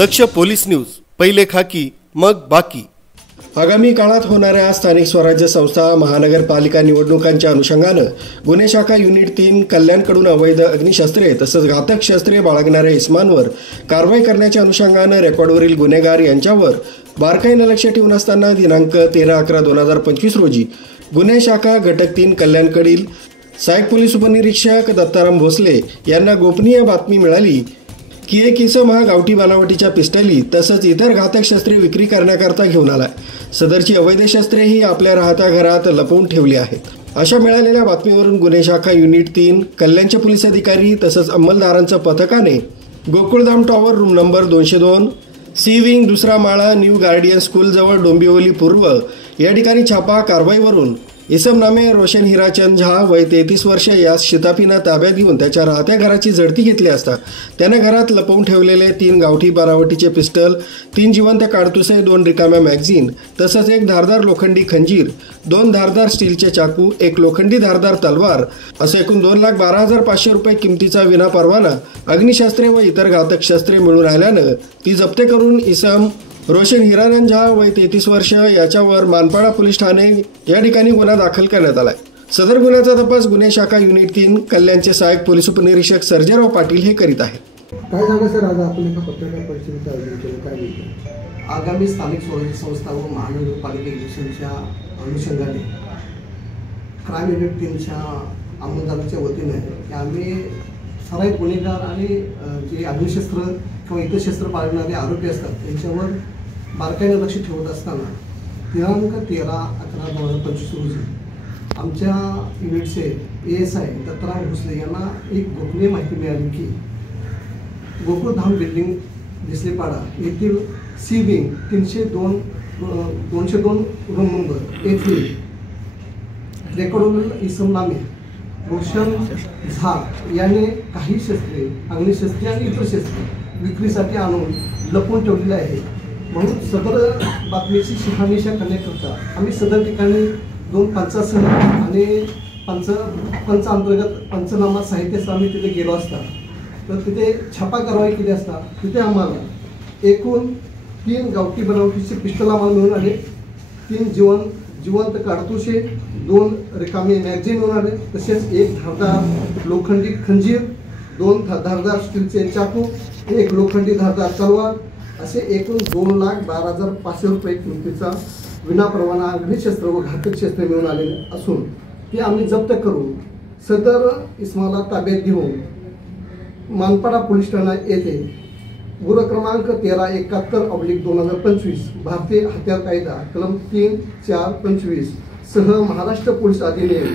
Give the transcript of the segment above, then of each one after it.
दक्ष police news, पहिले खाकी मग बाकी। आगामी काळात होणाऱ्या स्थानिक स्वराज्य संस्था महानगरपालिका निवडणुकांच्या अनुषंगाने गुन्हे शाखा युनिट 3 कल्याणकडून अवैध अग्निशस्त्रे तसंच घातक शस्त्रे बाळगणाऱ्या इस्मांवर कारवाई करण्याच्या अनुषंगाने रेकॉर्डवरील गुन्हेगार यांच्यावर बारकाईने लक्ष ठेवून असताना दिनांक 13/11/2025 रोजी गुन्हे शाखा घटक 3 कल्याणकडील सहाय्यक पोलीस उपनिरीक्षक दत्ताराम भोसले यांना गोपनीय बातमी मिळाली की एक इसम हा गावठी बनावटीच्या पिस्टली तसंच इतर घातक शस्त्रे विक्री करण्याकरता घेऊन आला। सदरची अवैध शस्त्रे ही आपल्या राहत्या घरात लपवून ठेवली आहेत। अशा मिळालेल्या बातमीवरून गुन्हे शाखा युनिट 3 कल्याणचे पोलीस अधिकारी तसंच अंमलदारांच्या पथकाने Gokuldham tower room number 202 C wing दुसरा माळा न्यू गार्डियन स्कूल जवळ डोंबिवली पूर्व या ठिकाणी छापा कारवाईवरून इसम नामे रोशन हिराचंद झा वय 33 वर्ष यास शिताफीनं ताब्यात घेऊन त्याच्या राहत्या घराची झडती घेतली असता त्याने घरात लपवून ठेवलेले 3 गावठी बनावटीचे पिस्टल, 3 जिवंत काडतुसे, 2 रिकाम्या मॅगझीन तसंच एक धारदार लोखंडी खंजीर, 2 धारदार स्टीलचे चाकू, एक लोखंडी धारदार तलवार असे एकूण 2,12,500 रुपये किमतीचा विनापरवाना अग्निशस्त्रे व इतर घातक शस्त्रे मिळून आल्यानं ती जप्त करून इसम रोशन हिरानंद झा वय 33 वर्ष याच्यावर मानपाडा पोलीस ठाणे या ठिकाणी गुन्हा दाखल करण्यात आलाय। सदर गुन्ह्याचा तपास गुन्हे शाखा युनिट 3 कल्याणचे सहाय्यक पोलीस उपनिरीक्षक सर्जेराव पाटील हे करीत आहेत। काय झालं सर, आज आपण एका पत्रकार परिषदेचं आयोजन केलं, काय बोलतो? आगामी स्थानिक स्वराज्य संस्था व महानगरपालिका इलेक्शनच्या अनुषंगाने क्राईम युनिट 3च्या अंमलदाराच्या वतीने आम्ही सराईत गुन्हेगार आणि जे अग्निशस्त्र किंवा इतर शस्त्र बाळगणारे आरोपी असतात त्यांच्यावर बारकाईने लक्ष ठेवत असताना दिनांक 13/11/2025 रोजी आमच्या युनिटचे ASI दत्ताराम भोसले यांना एक गोपनीय माहिती मिळाली की गोकुळधाम बिल्डिंग दिसलेपाडा येथील सी विंग 202 रूम नंबर येथील रेकॉर्डवरील इसम नामे रोशन झा याने काही शस्त्रे, अग्निशस्त्रे आणि इतर शस्त्रे विक्रीसाठी आणून लपवून ठेवलेले आहे। म्हणून सदर बातमीची शहानिशा करण्याकरता आम्ही सदर ठिकाणी 2 पंचासह आणि पंचांतर्गत पंचनामा साहित्यासह आम्ही तिथे गेलो असता तर तिथे छापा कारवाई केली असता तिथे आम्हाला एकूण 3 गावठी बनावटीचे पिस्टल आम्हाला मिळून आले, 3 जिवंत काडतुसे, 2 रिकामे मॅगझीन मिळून आले, तसेच एक धारदार लोखंडी खंजीर, 2 धारदार स्टीलचे चाकू, एक लोखंडी धारदार तलवार असे एकूण 2,12,500 रुपये किमतीचा विनापरवाना अग्निशस्त्र व घातक शस्त्रे मिळून आलेले असून ती आम्ही जप्त करून सदर इस्माला ताब्यात घेऊन मानपाडा पोलीस ठाणा येथे गुन्हा क्रमांक 1371/2025 भारतीय हत्यार कायदा कलम 3-4-25 सह महाराष्ट्र पोलीस अधिनियम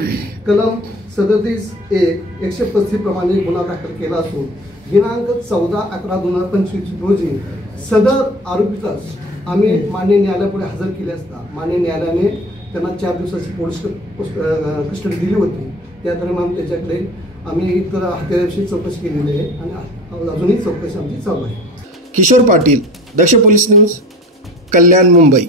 कलम 37(1)(135) प्रमाणे गुन्हा दाखल केला असून दिनांक 14/11/2025 रोजी सदर आरोपीचाच आम्ही मान्य न्यायालयापुढे हजर केले असता मान्य न्यायालयाने त्यांना 4 दिवसाची पोलीस कस्टडी दिली होती। त्या दरम्यान त्याच्याकडे आम्ही इतर हत्याराविषयी चौकशी केलेली आहे आणि अजूनही चौकशी आमची चालू आहे। किशोर पाटील, दक्ष पोलीस न्यूज, कल्याण, मुंबई।